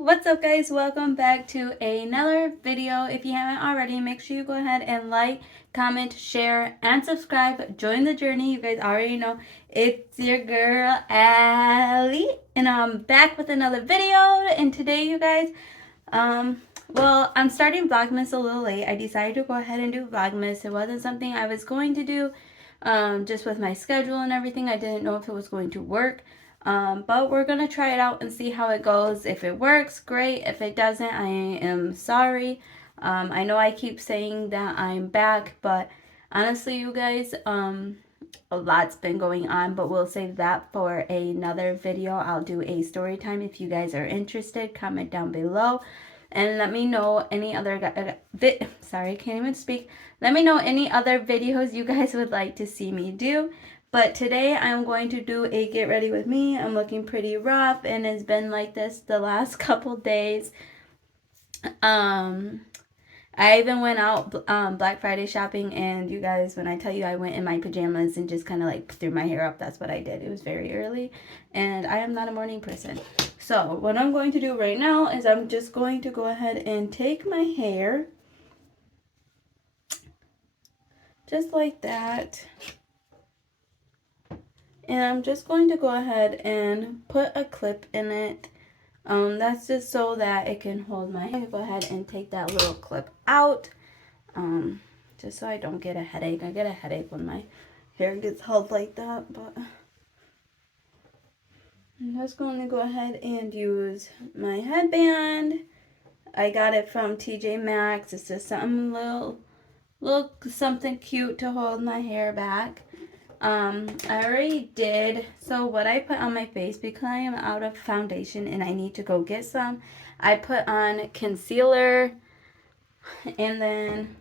What's up, guys? Welcome back to another video. If you haven't already, make sure you go ahead and like, comment, share, and subscribe. Join the journey. You guys already know it's your girl Allie, and I'm back with another video. And today, you guys, I'm starting Vlogmas a little late. I decided to go ahead and do Vlogmas. It wasn't something I was going to do, just with my schedule and everything. I didn't know if it was going to work. But we're going to try it out and see how it goes. If it works, great. If it doesn't, I am sorry. I know I keep saying that I'm back, but honestly, you guys, a lot's been going on, but we'll save that for another video. I'll do a story time if you guys are interested. Comment down below and let me know any other sorry, can't even speak. Let me know any other videos you guys would like to see me do. But today I'm going to do a get ready with me. I'm looking pretty rough and it's been like this the last couple days. I even went out Black Friday shopping, and you guys, when I tell you I went in my pajamas and just kind of like threw my hair up, that's what I did. It was very early, and I am not a morning person. So what I'm going to do right now is I'm just going to go ahead and take my hair, just like that. And I'm just going to go ahead and put a clip in it. That's just so that it can hold my hair. Go ahead and take that little clip out. Just so I don't get a headache. I get a headache when my hair gets held like that, but I'm just going to go ahead and use my headband. I got it from TJ Maxx. It's just something little something cute to hold my hair back. I already did. So what I put on my face, because I am out of foundation and I need to go get some, I put on concealer, and then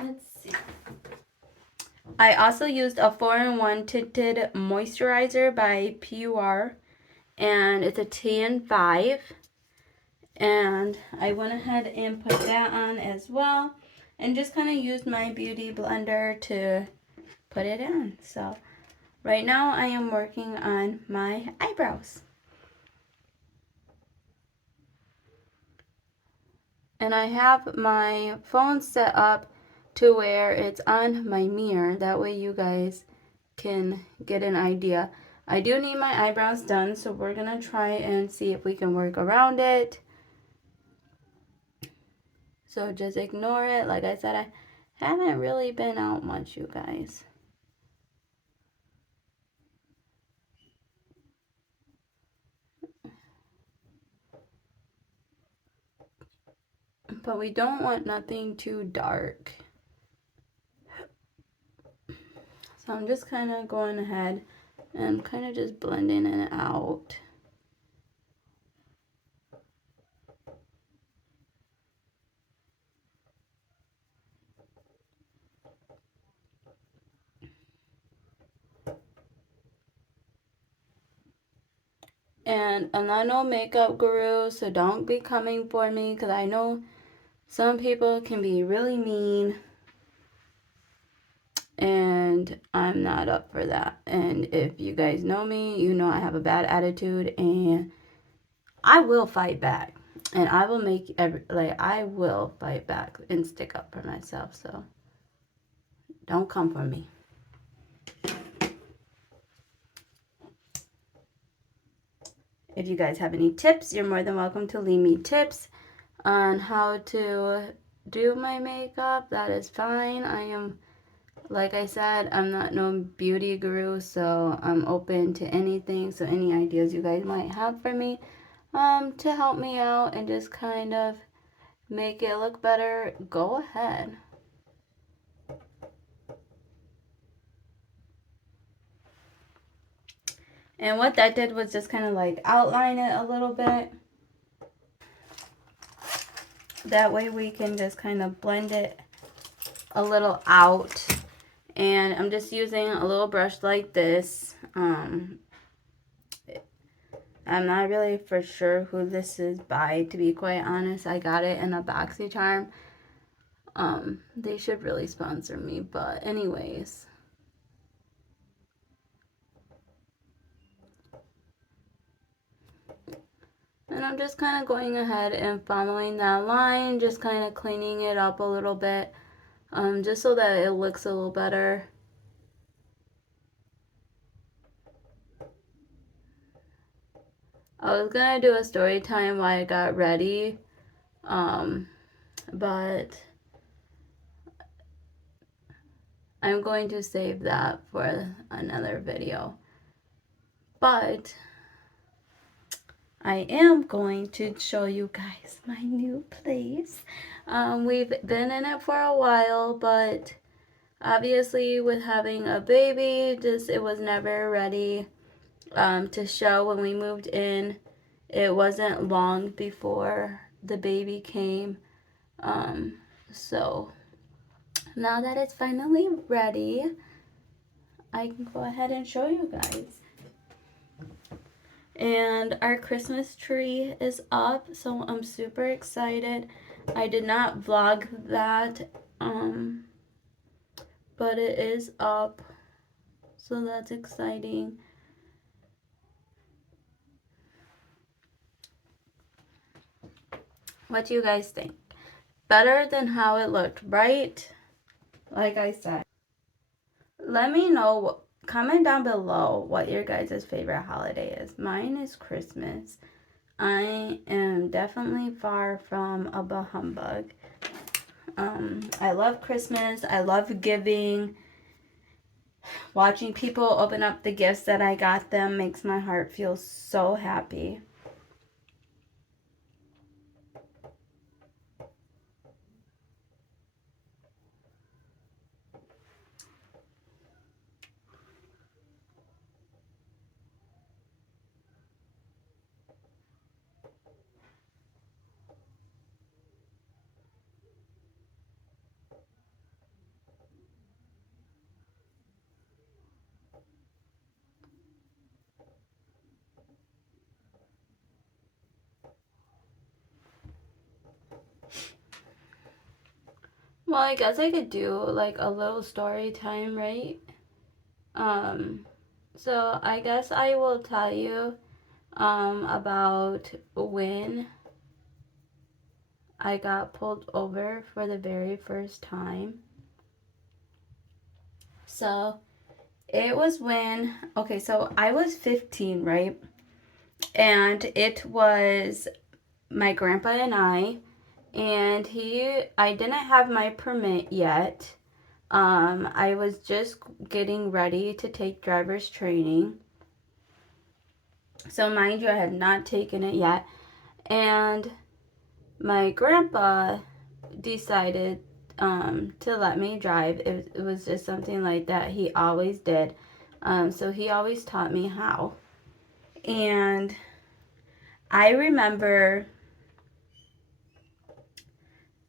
let's see. I also used a 4-in-1 tinted moisturizer by PUR, and it's a TN5. And I went ahead and put that on as well, and just kind of used my beauty blender to put it on. So right now I am working on my eyebrows. And I have my phone set up to where it's on my mirror. That way you guys can get an idea. I do need my eyebrows done, so we're going to try and see if we can work around it. So just ignore it. Like I said, I haven't really been out much, you guys. But we don't want nothing too dark. So I'm just kind of going ahead and kind of just blending it out. And I'm not no makeup guru, so don't be coming for me, because I know some people can be really mean, and I'm not up for that. And if you guys know me, you know I have a bad attitude, and I will fight back. And I will I will fight back and stick up for myself. So don't come for me. If you guys have any tips, you're more than welcome to leave me tips on how to do my makeup. That is fine. I am, like I said, I'm not no beauty guru, so I'm open to anything. So any ideas you guys might have for me, to help me out and just kind of make it look better, go ahead. And what that did was just kind of like outline it a little bit. That way we can just kind of blend it a little out. And I'm just using a little brush like this. I'm not really for sure who this is by, to be quite honest. I got it in a BoxyCharm. They should really sponsor me, but anyways. I'm just kind of going ahead and following that line, just kind of cleaning it up a little bit, just so that it looks a little better. I was gonna do a story time while I got ready, but I'm going to save that for another video. But I am going to show you guys my new place. We've been in it for a while, but obviously with having a baby, it was never ready to show when we moved in. It wasn't long before the baby came. So now that it's finally ready, I can go ahead and show you guys. And our Christmas tree is up, so I'm super excited. I did not vlog that, but it is up, so that's exciting. What do you guys think? Better than how it looked, right? Like I said. Let me know, comment down below what your guys' favorite holiday is. Mine is Christmas. I am definitely far from a bah humbug. I love Christmas. I love giving. Watching people open up the gifts that I got them makes my heart feel so happy. Well, I guess I could do like a little story time, right? So I guess I will tell you about when I got pulled over for the very first time. So it was when, okay, so I was 15, right? And it was my grandpa and and I didn't have my permit yet. I was just getting ready to take driver's training. So mind you, I had not taken it yet. And my grandpa decided to let me drive. It was just something like that he always did. So he always taught me how. And I remember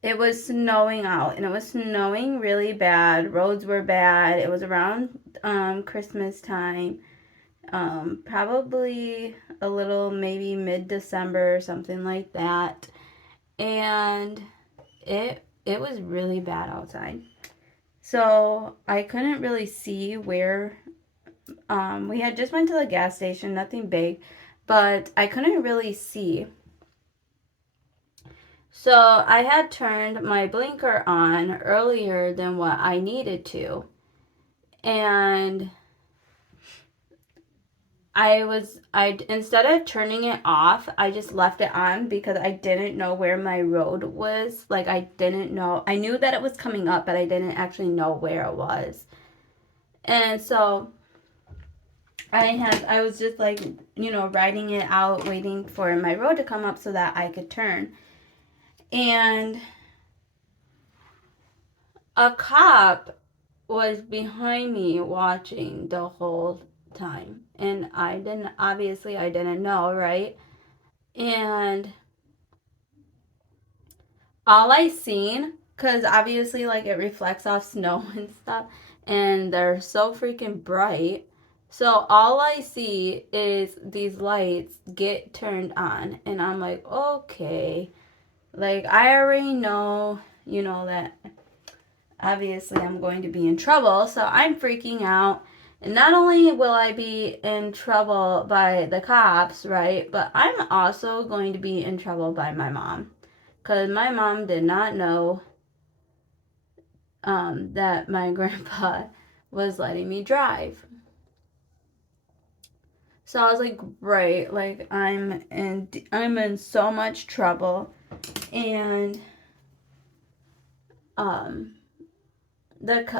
it was snowing out, and it was snowing really bad. Roads were bad. It was around Christmas time, probably a little maybe mid-December or something like that. And it was really bad outside. So I couldn't really see where we had just went to the gas station, nothing big, but I couldn't really see. So I had turned my blinker on earlier than what I needed to. And instead of turning it off, I just left it on because I didn't know where my road was. Like I didn't know. I knew that it was coming up, but I didn't actually know where it was. And so I was just like, riding it out, waiting for my road to come up so that I could turn. And a cop was behind me watching the whole time. And I didn't know, right? And all I seen, because obviously like it reflects off snow and stuff, and they're so freaking bright. So all I see is these lights get turned on, and I'm like, okay, like I already know, that obviously I'm going to be in trouble, so I'm freaking out. And not only will I be in trouble by the cops, right, but I'm also going to be in trouble by my mom. Because my mom did not know that my grandpa was letting me drive. So I was like, great, like I'm in so much trouble. And I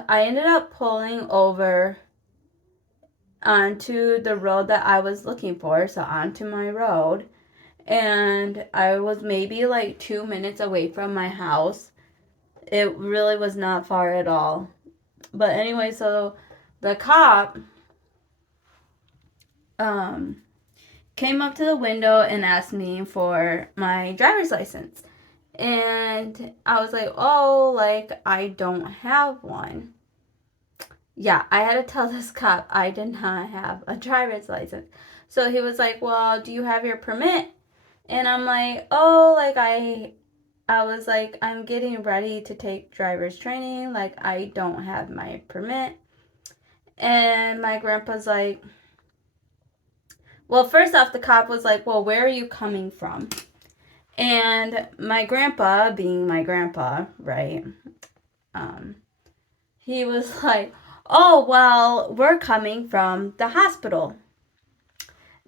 ended up pulling over onto the road that I was looking for, so onto my road. And I was maybe like 2 minutes away from my house. It really was not far at all. But anyway, so the cop came up to the window and asked me for my driver's license. And I was like, oh, like, I don't have one. Yeah, I had to tell this cop I did not have a driver's license. So he was like, well, do you have your permit? And I'm like, oh, like, I was like, I'm getting ready to take driver's training. Like, I don't have my permit. And my grandpa's like, well, first off, the cop was like, well, where are you coming from? And my grandpa, being my grandpa, right, he was like, oh, well, we're coming from the hospital.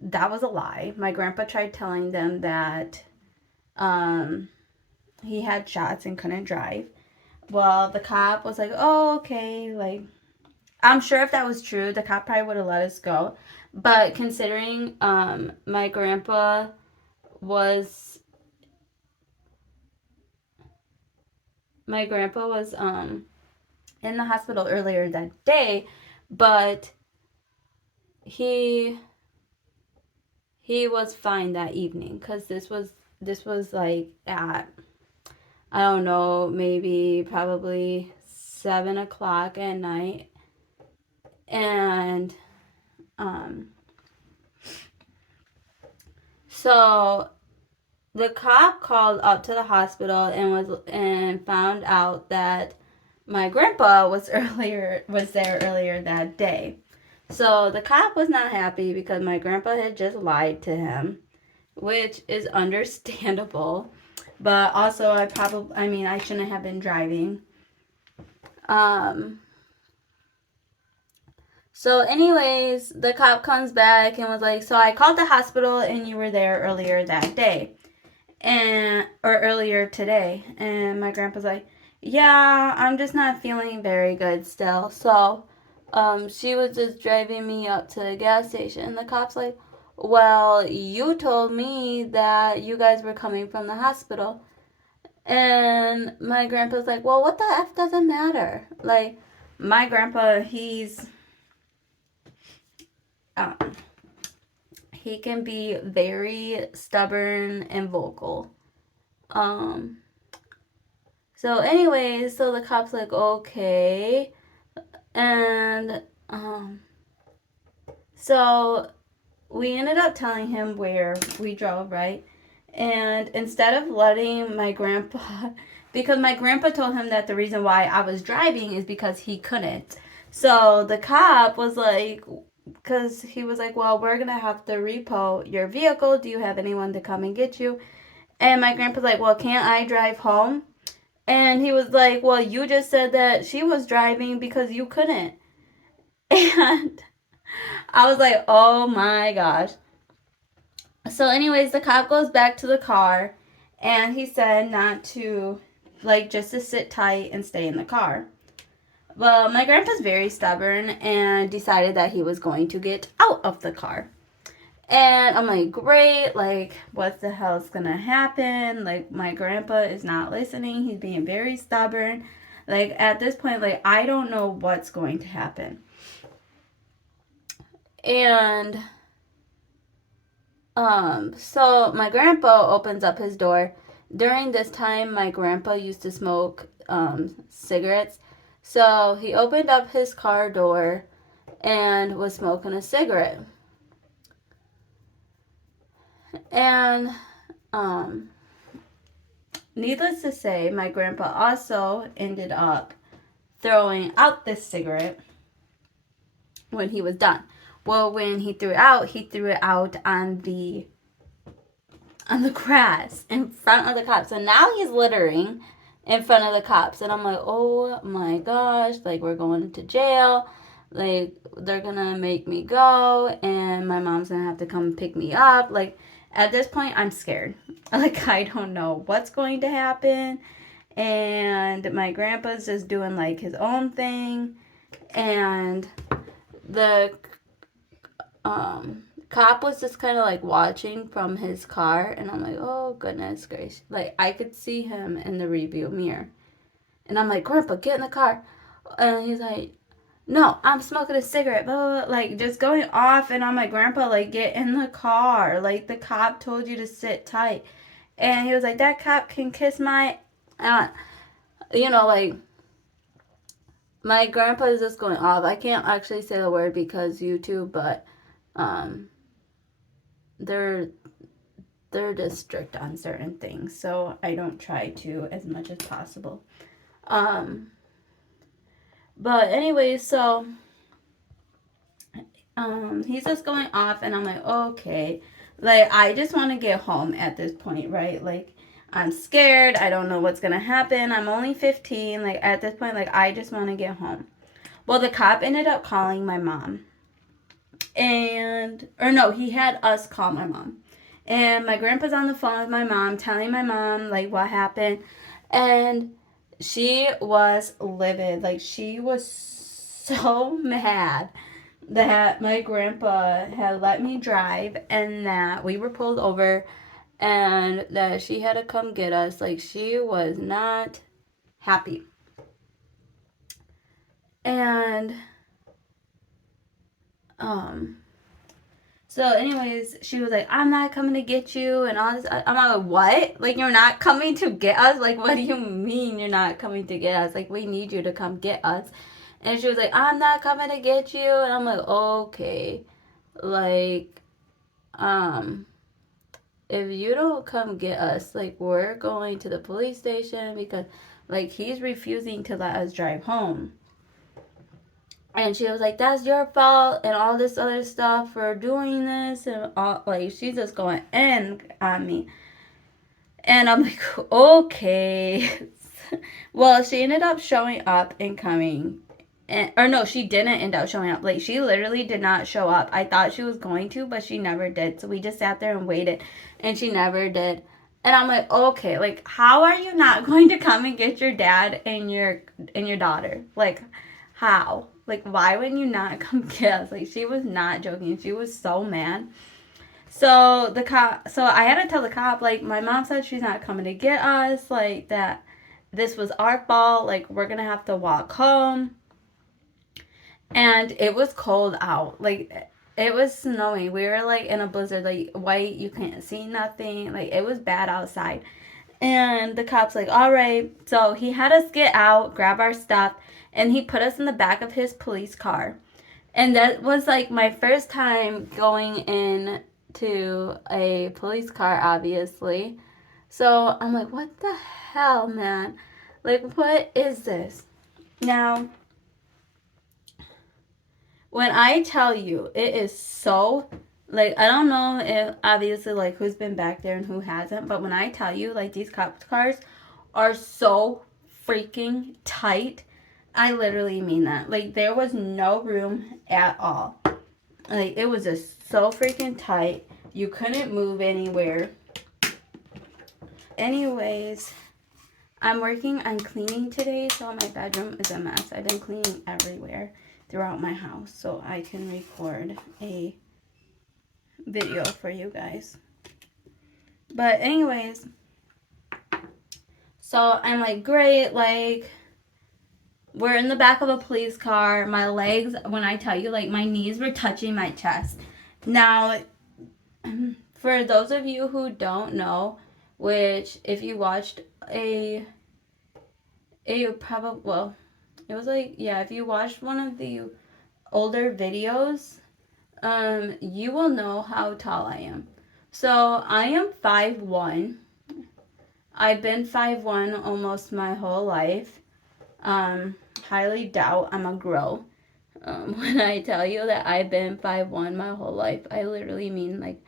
That was a lie. My grandpa tried telling them that he had shots and couldn't drive. Well, the cop was like, oh, okay, like, I'm sure if that was true, the cop probably would have let us go. But considering my grandpa was in the hospital earlier that day, but he was fine that evening because this was like at, I don't know, maybe probably 7 o'clock at night. And so the cop called up to the hospital and found out that my grandpa was there earlier that day. So the cop was not happy because my grandpa had just lied to him, which is understandable. But also I shouldn't have been driving. So anyways, the cop comes back and was like, so I called the hospital and you were there earlier that day. Or earlier today. And my grandpa's like, yeah, I'm just not feeling very good still. So she was just driving me up to the gas station. And the cop's like, well, you told me that you guys were coming from the hospital. And my grandpa's like, well, what the F does it matter? Like, my grandpa, he can be very stubborn and vocal. So anyways, so the cop's like, okay. And so we ended up telling him where we drove, right? And instead of letting my grandpa, because my grandpa told him that the reason why I was driving is because he couldn't. So the cop was like, because he was like, well, we're going to have to repo your vehicle. Do you have anyone to come and get you? And my grandpa's like, well, can't I drive home? And he was like, well, you just said that she was driving because you couldn't. And I was like, oh my gosh. So anyways, the cop goes back to the car and he said not to, like, just to sit tight and stay in the car. Well, my grandpa's very stubborn and decided that he was going to get out of the car. And I'm like, great, like, what the hell's gonna happen? Like, my grandpa is not listening. He's being very stubborn. Like, at this point, like, I don't know what's going to happen. And, so my grandpa opens up his door. During this time, my grandpa used to smoke, cigarettes. So he opened up his car door and was smoking a cigarette. And needless to say, my grandpa also ended up throwing out this cigarette. when he was done. Well, when he threw it out on the grass in front of the cops. So now he's littering in front of the cops. And I'm like, oh my gosh, like, we're going to jail. Like, they're gonna make me go, and my mom's gonna have to come pick me up. Like, at this point, I'm scared. Like, I don't know what's going to happen. And my grandpa's just doing, like, his own thing. And the cop was just kind of like watching from his car, and I'm like, oh goodness gracious, like I could see him in the review mirror, and I'm like, Grandpa, get in the car. And he's like, no, I'm smoking a cigarette, blah, blah, blah. Like just going off. And I'm like, Grandpa, like get in the car, like the cop told you to sit tight. And he was like, that cop can kiss my like my grandpa is just going off. I can't actually say the word because YouTube, but they're just strict on certain things, so I don't try to as much as possible. But anyway, so he's just going off, and I'm like, okay, like I just want to get home at this point, right? Like I'm scared. I don't know what's gonna happen. I'm only 15. Like at this point, like I just want to get home. Well, the cop ended up calling my mom. He had us call my mom. And my grandpa's on the phone with my mom, telling my mom, like, what happened. And she was livid. Like, she was so mad that my grandpa had let me drive and that we were pulled over and that she had to come get us. Like, she was not happy. And so anyways, she was like, I'm not coming to get you and all this. I'm like, what? Like, you're not coming to get us? Like, what do you mean you're not coming to get us? Like, we need you to come get us. And she was like, I'm not coming to get you. And I'm like, okay. Like, if you don't come get us, like, we're going to the police station because, like, he's refusing to let us drive home. And she was like, that's your fault and all this other stuff for doing this. And all, like, she's just going in on me. And I'm like, okay. Well, she ended up showing up and coming. She didn't end up showing up. Like, she literally did not show up. I thought she was going to, but she never did. So we just sat there and waited. And she never did. And I'm like, okay, like, how are you not going to come and get your dad and your daughter? Like, how? Like, why would you not come get us? Like, she was not joking. She was so mad. So I had to tell the cop, like, my mom said she's not coming to get us, like, that this was our fault, like, we're gonna have to walk home. And it was cold out. Like, it was snowing. We were, like, in a blizzard, like, white, you can't see nothing. Like, it was bad outside. And the cop's like, all right. So he had us get out, grab our stuff, and he put us in the back of his police car. And that was like my first time going in to a police car, obviously. So I'm like, what the hell, man? Like, what is this? Now, when I tell you, it is so, like, I don't know if, obviously, like, who's been back there and who hasn't. But when I tell you, like, these cop cars are so freaking tight. I literally mean that. Like, there was no room at all. Like, it was just so freaking tight. You couldn't move anywhere. Anyways, I'm working on cleaning today, so my bedroom is a mess. I've been cleaning everywhere throughout my house so I can record a video for you guys. But anyways, so I'm like, great, like, we're in the back of a police car. My legs, when I tell you, like, my knees were touching my chest. Now, for those of you who don't know, which if you watched if you watched one of the older videos, you will know how tall I am. So I am 5'1". I've been 5'1" almost my whole life. Highly doubt I'm a grow. When I tell you that I've been 5'1" my whole life, I literally mean like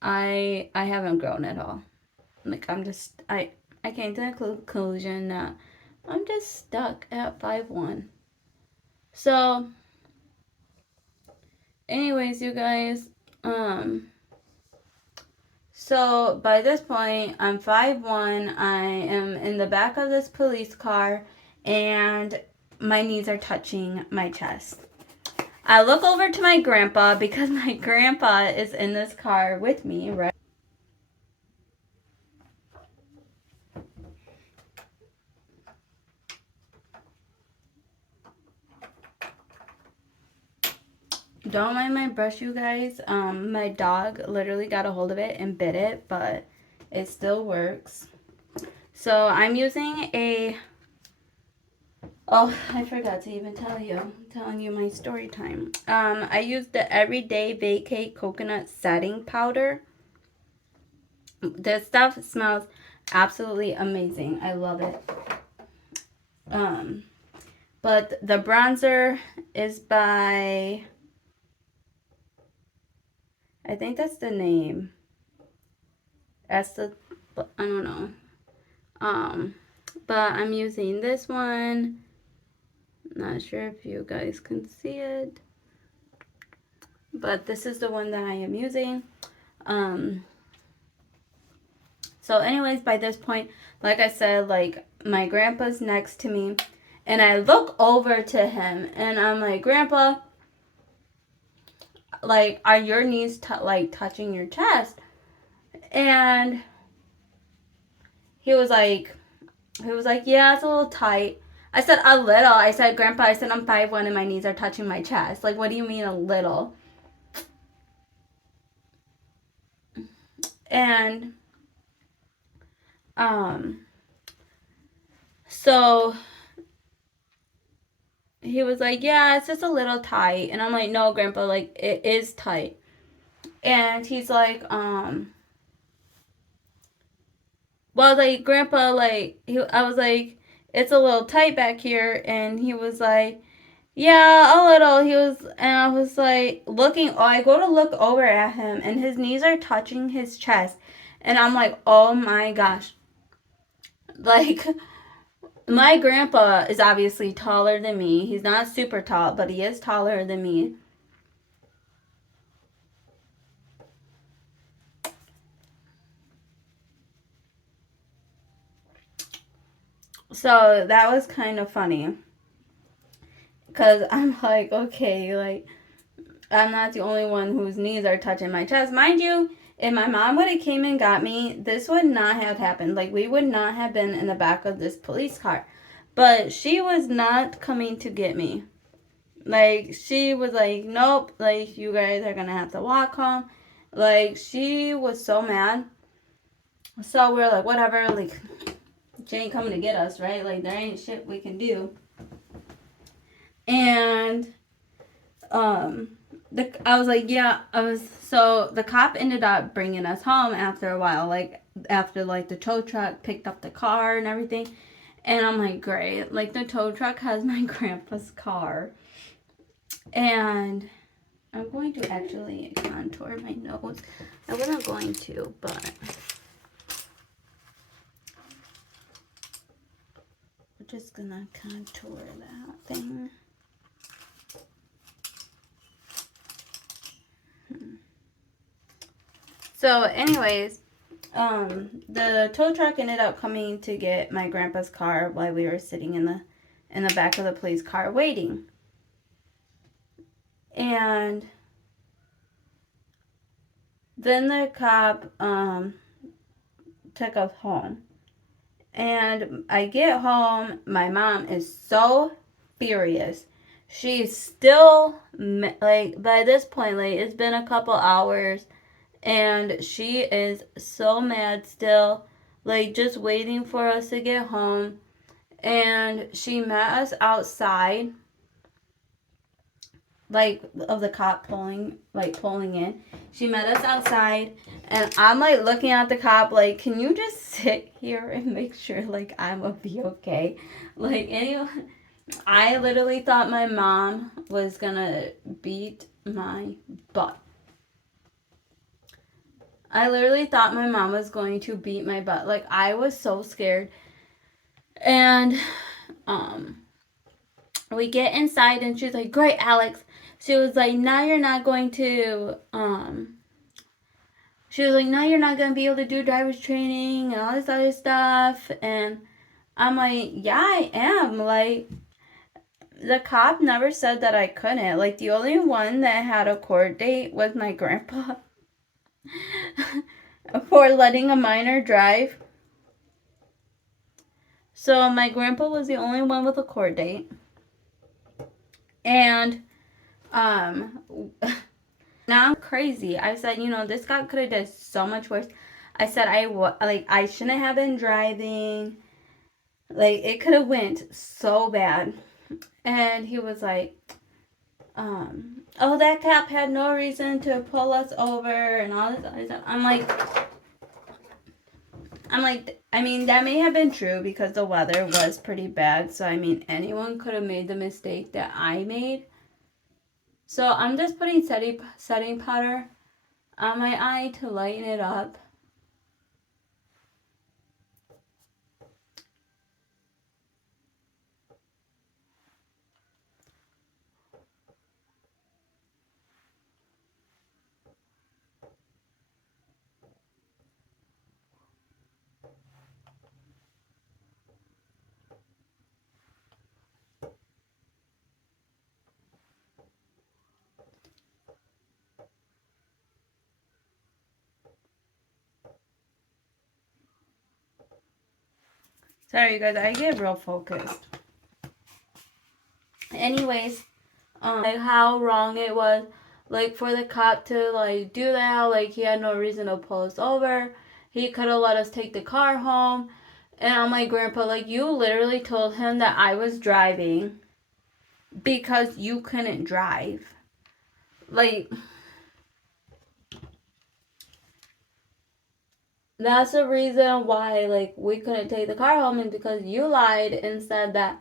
I haven't grown at all. Like I came to the conclusion that I'm just stuck at 5'1". So anyways, you guys, so by this point I'm 5'1". I am in the back of this police car and my knees are touching my chest. I look over to my grandpa because my grandpa is in this car with me, right? Don't mind my brush, you guys. My dog literally got a hold of it and bit it, but it still works. So I'm using a... Oh, I forgot to even tell you. I'm telling you my story time. I used the Everyday Vacay Coconut Setting Powder. This stuff smells absolutely amazing. I love it. But the bronzer is by... I think that's the name. That's the... I don't know. But I'm using this one. Not sure if you guys can see it, but this is the one that I am using. So anyways, by this point, like I said, like my grandpa's next to me and I look over to him and I'm like, Grandpa, like, are your knees like touching your chest? And he was like, yeah, it's a little tight. I said, a little. I said, Grandpa, I said, I'm 5'1" and my knees are touching my chest. Like, what do you mean a little? And, so he was like, yeah, it's just a little tight. And I'm like, no, Grandpa, like, it is tight. And he's like, well, like, Grandpa, like, I was like, it's a little tight back here. And he was like, yeah, a little. And I was like, I go to look over at him, and his knees are touching his chest. And I'm like, oh my gosh. Like, my grandpa is obviously taller than me. He's not super tall, but he is taller than me. So that was kind of funny. Because I'm like, okay, like, I'm not the only one whose knees are touching my chest. Mind you, if my mom would have came and got me, this would not have happened. Like, we would not have been in the back of this police car. But she was not coming to get me. Like, she was like, nope, like, you guys are going to have to walk home. Like, she was so mad. So we're like, whatever, like, she ain't coming to get us, right? Like, there ain't shit we can do. And, I was like, yeah, so the cop ended up bringing us home after a while, like, after, like, the tow truck picked up the car and everything. And I'm like, great, like, the tow truck has my grandpa's car. And I'm going to actually contour my nose. I wasn't going to, but we're just gonna contour that thing. So anyways, the tow truck ended up coming to get my grandpa's car while we were sitting in the back of the police car waiting. And then the cop took us home. And I get home, my mom is so furious. She's still, like, by this point, like, it's been a couple hours, and she is so mad still, like, just waiting for us to get home. And she met us outside, like, of the cop pulling in. She met us outside, and I'm, like, looking at the cop, like, can you just sit here and make sure, like, I'm gonna be okay? Like, I literally thought my mom was gonna beat my butt. I literally thought my mom was going to beat my butt. Like, I was so scared. And we get inside and she's like, "Great, Alex." She was like, "Now you're not going to she was like, "Now you're not gonna be able to do driver's training and all this other stuff." And I'm like, "Yeah, I am." Like, the cop never said that I couldn't. Like, the only one that had a court date was my grandpa for letting a minor drive. So my grandpa was the only one with a court date. And now I'm crazy. I said, this guy could have done so much worse. I said I shouldn't have been driving. Like, it could have went so bad. And he was like, "Oh, that cop had no reason to pull us over," and all this other stuff. I'm like, I mean, that may have been true because the weather was pretty bad. So, I mean, anyone could have made the mistake that I made. So, I'm just putting setting powder on my eye to lighten it up. Sorry, you guys, I get real focused. Anyways, like, how wrong it was, like, for the cop to, like, do that. Like, he had no reason to pull us over. He could have let us take the car home. And I'm like, "Grandpa, like, you literally told him that I was driving because you couldn't drive." Like, that's the reason why, like, we couldn't take the car home, and because you lied and said that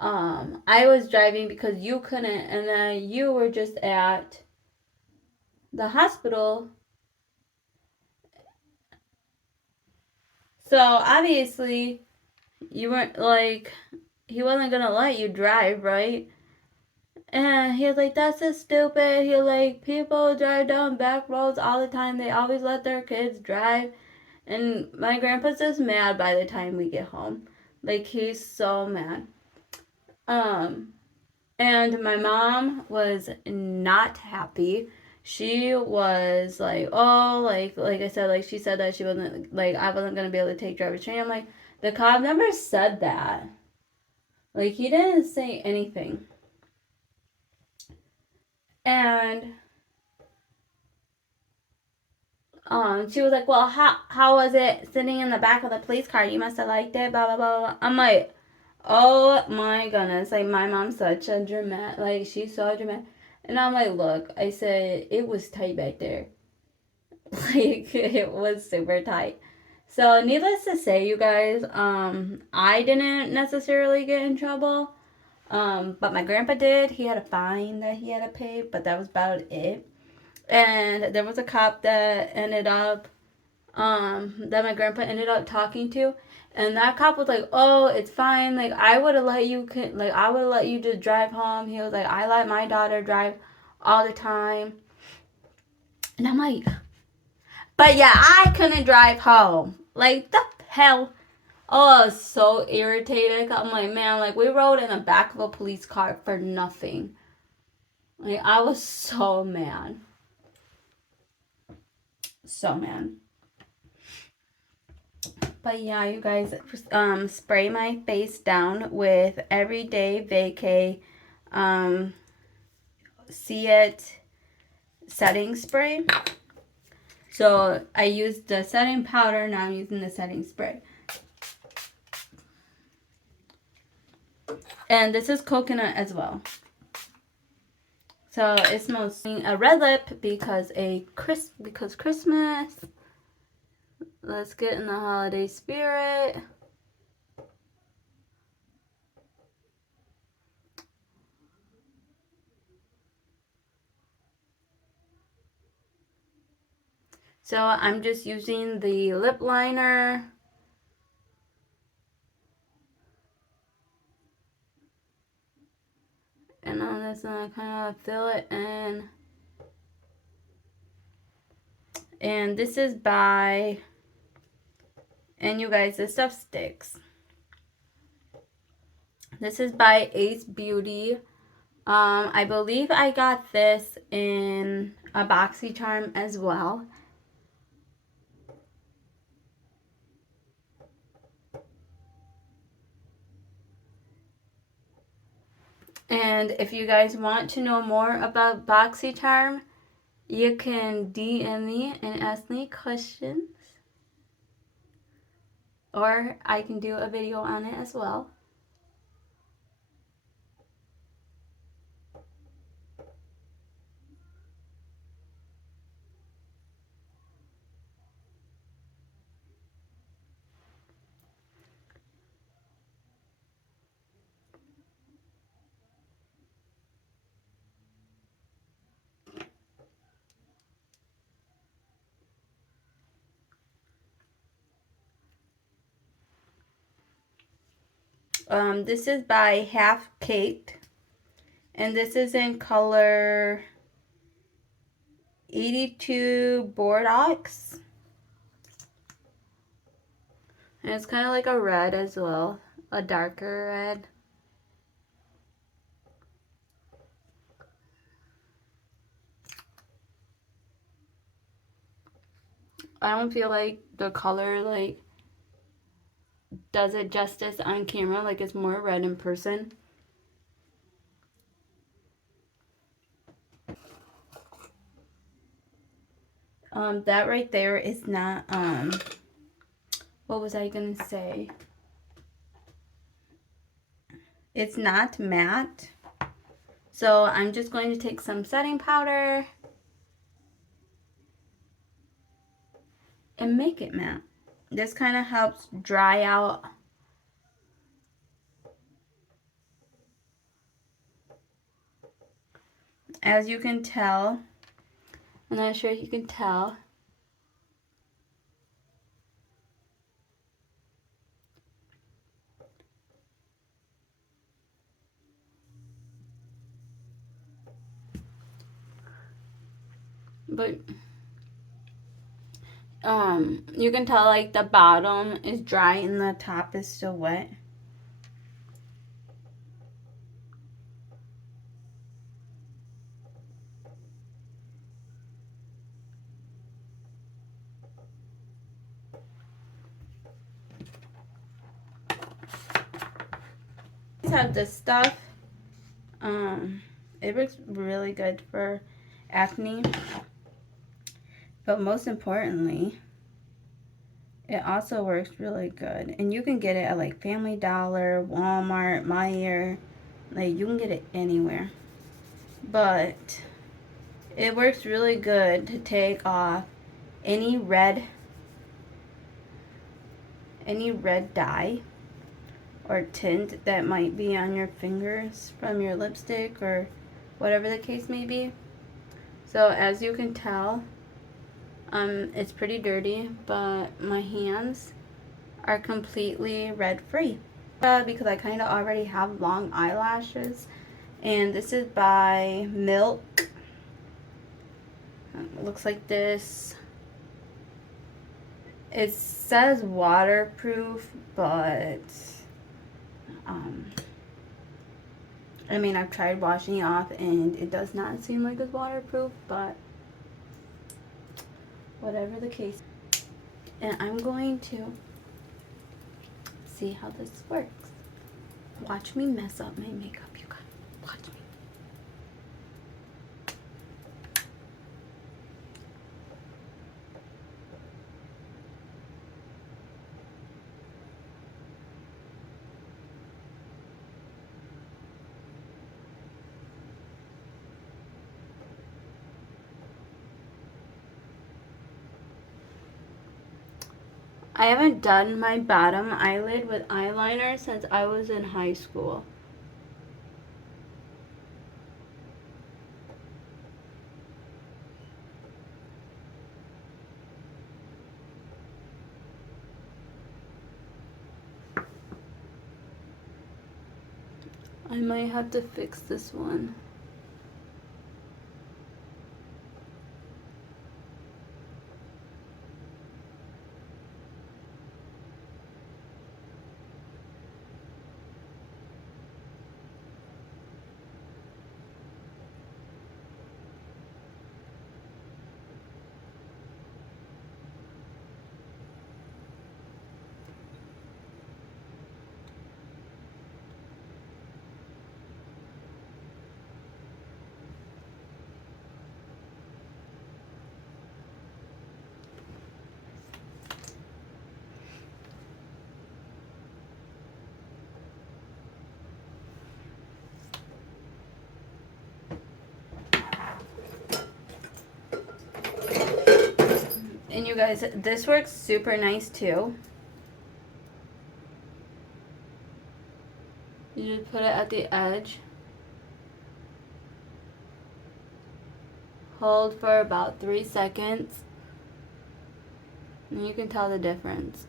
I was driving because you couldn't, and then you were just at the hospital. So obviously you weren't, like, he wasn't gonna let you drive, right? And he was like, "That's just stupid." He was like, "People drive down back roads all the time. They always let their kids drive." And my grandpa's just mad by the time we get home. Like, he's so mad. And my mom was not happy. She was like, "Oh, like I said, like, she said that she wasn't, like, I wasn't gonna be able to take driver's training." I'm like, the cop never said that. Like, he didn't say anything. And she was like, "Well, how was it sitting in the back of the police car? You must have liked it, blah blah blah blah." I'm like, oh my goodness, like, my mom's such a dramatic, like, she's so dramatic. And I'm like, "Look," I said, "it was tight back there." Like, it was super tight. So needless to say, you guys, I didn't necessarily get in trouble. But my grandpa did. He had a fine that he had to pay, but that was about it. And there was a cop that that my grandpa ended up talking to, and that cop was like, "Oh, it's fine. Like, I would have let you, I would have let you just drive home." He was like, "I let my daughter drive all the time." And I'm like, "But yeah, I couldn't drive home." Like, the hell. Oh, I was so irritated. I'm like, man, like, we rode in the back of a police car for nothing. Like, I was so mad. So mad. But yeah, you guys, spray my face down with Everyday Vacay See It setting spray. So I used the setting powder, now I'm using the setting spray. And this is coconut as well. So it smells a red lip because Christmas. Let's get in the holiday spirit. So I'm just using the lip liner. And on this one, I kind of fill it in. And this is by, and you guys, this stuff sticks. This is by Ace Beauty. I believe I got this in a BoxyCharm as well. And if you guys want to know more about BoxyCharm, you can DM me and ask me questions. Or I can do a video on it as well. This is by Half Caked. And this is in color 82 Borax. And it's kind of like a red as well. A darker red. I don't feel like the color like does it justice on camera. Like it's more red in person. That right there is not, what was I gonna say? It's not matte. So I'm just going to take some setting powder and make it matte. This kind of helps dry out as you can tell. I'm not sure if you can tell. But you can tell like the bottom is dry and the top is still wet. These have this stuff. It works really good for acne. But most importantly, it also works really good. And you can get it at like Family Dollar, Walmart, Meijer. Like you can get it anywhere. But it works really good to take off any red dye or tint that might be on your fingers from your lipstick or whatever the case may be. So as you can tell, it's pretty dirty, but my hands are completely red free because I kind of already have long eyelashes. And this is by Milk. It looks like this. It says waterproof, but I mean, I've tried washing it off and it does not seem like it's waterproof, but whatever the case. And I'm going to see how this works. Watch me mess up my makeup, you guys. Watch me. I haven't done my bottom eyelid with eyeliner since I was in high school. I might have to fix this one. And you guys, this works super nice too. You just put it at the edge. Hold for about 3 seconds. And you can tell the difference.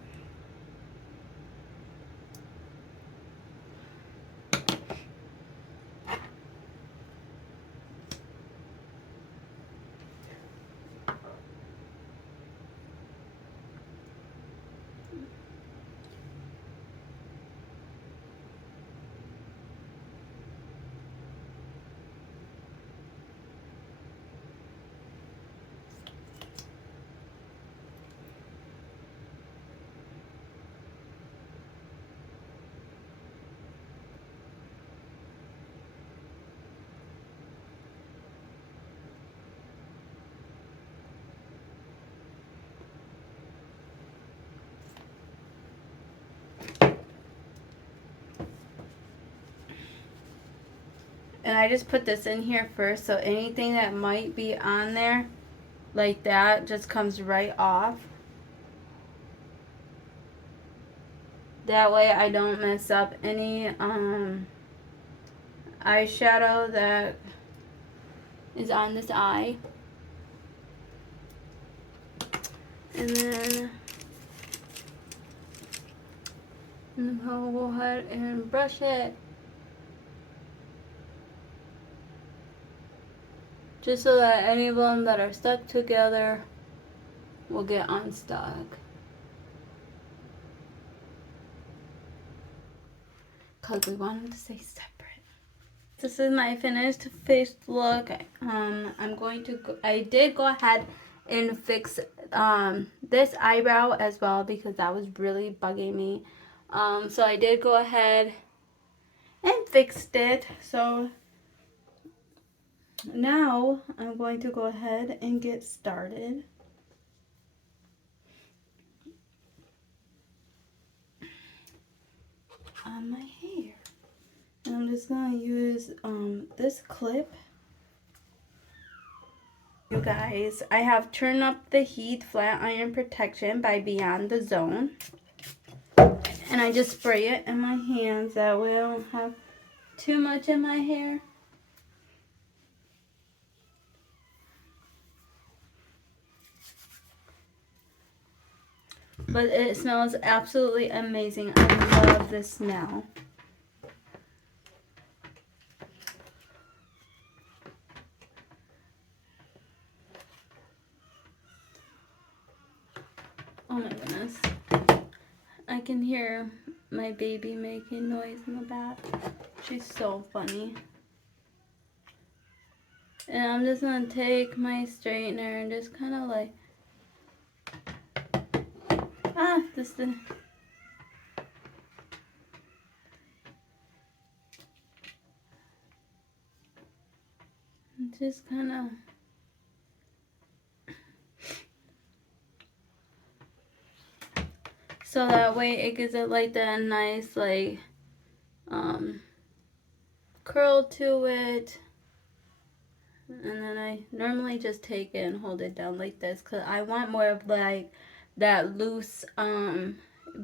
And I just put this in here first, so anything that might be on there like that just comes right off. That way I don't mess up any eyeshadow that is on this eye. And then I'll go ahead and brush it. Just so that any of them that are stuck together will get unstuck. Because we want them to stay separate. This is my finished face look. I did go ahead and fix this eyebrow as well because that was really bugging me. So I did go ahead and fixed it. So now I'm going to go ahead and get started. On my hair. And I'm just going to use this clip. You guys, I have Turn Up the Heat Flat Iron Protection by Beyond the Zone. And I just spray it in my hands. That way I don't have too much in my hair. But it smells absolutely amazing. I love this smell. Oh my goodness. I can hear my baby making noise in the back. She's so funny. And I'm just going to take my straightener and just kind of like... Just kind of... So that way it gives it like that nice like curl to it. And then I normally just take it and hold it down like this because I want more of like that loose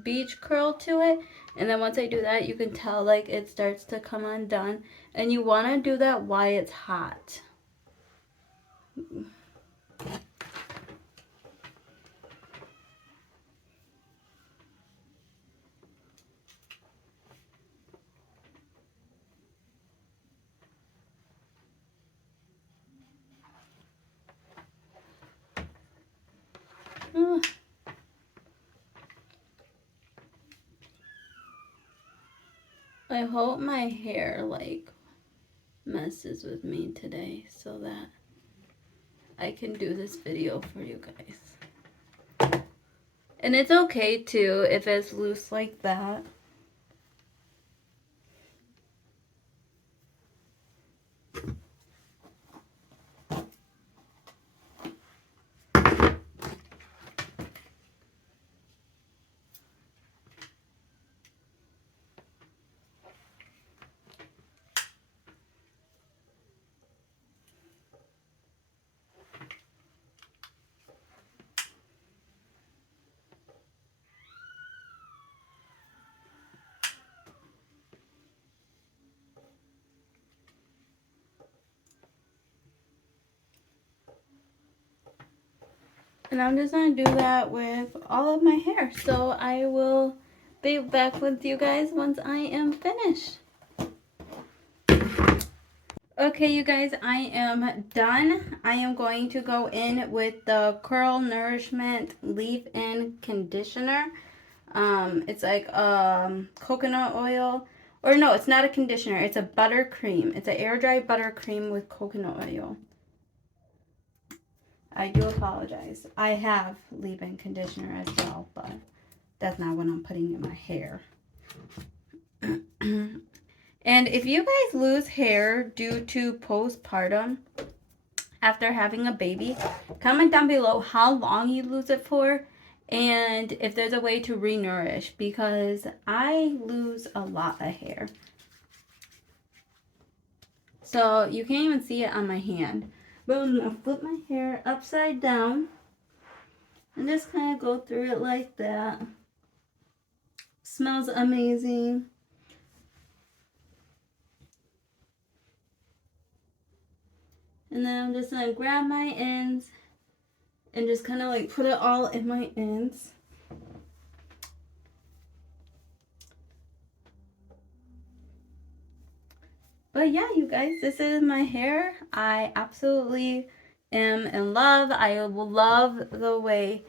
beach curl to it. And then once I do that, you can tell like it starts to come undone. And you want to do that while it's hot. Ugh. I hope my hair like messes with me today so that I can do this video for you guys. And it's okay too if it's loose like that. And I'm just going to do that with all of my hair. So I will be back with you guys once I am finished. Okay, you guys, I am done. I am going to go in with the Curl Nourishment Leave-In Conditioner. It's like coconut oil. Or no, it's not a conditioner. It's a buttercream. It's an air-dry buttercream with coconut oil. I do apologize. I have leave-in conditioner as well, but that's not what I'm putting in my hair. And if you guys lose hair due to postpartum after having a baby, comment down below how long you lose it for and if there's a way to re-nourish, because I lose a lot of hair. So you can't even see it on my hand. But I'm going to flip my hair upside down and just kind of go through it like that. Smells amazing. And then I'm just going to grab my ends and just kind of like put it all in my ends. But yeah, you guys, this is my hair. I absolutely am in love. I love the way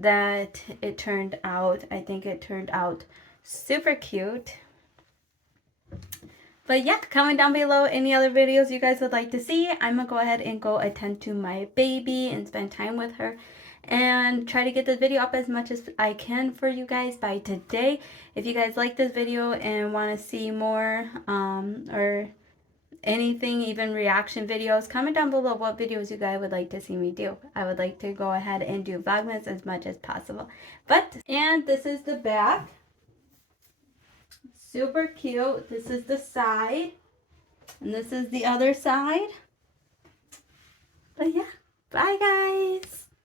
that it turned out. I think it turned out super cute. But yeah, comment down below any other videos you guys would like to see. I'm going to go ahead and go attend to my baby and spend time with her and try to get this video up as much as I can for you guys by today. If you guys like this video and want to see more or anything, even reaction videos, comment down below what videos you guys would like to see me do. I would like to go ahead and do Vlogmas as much as possible. And this is the back. Super cute. This is the side. And this is the other side. But yeah, bye guys.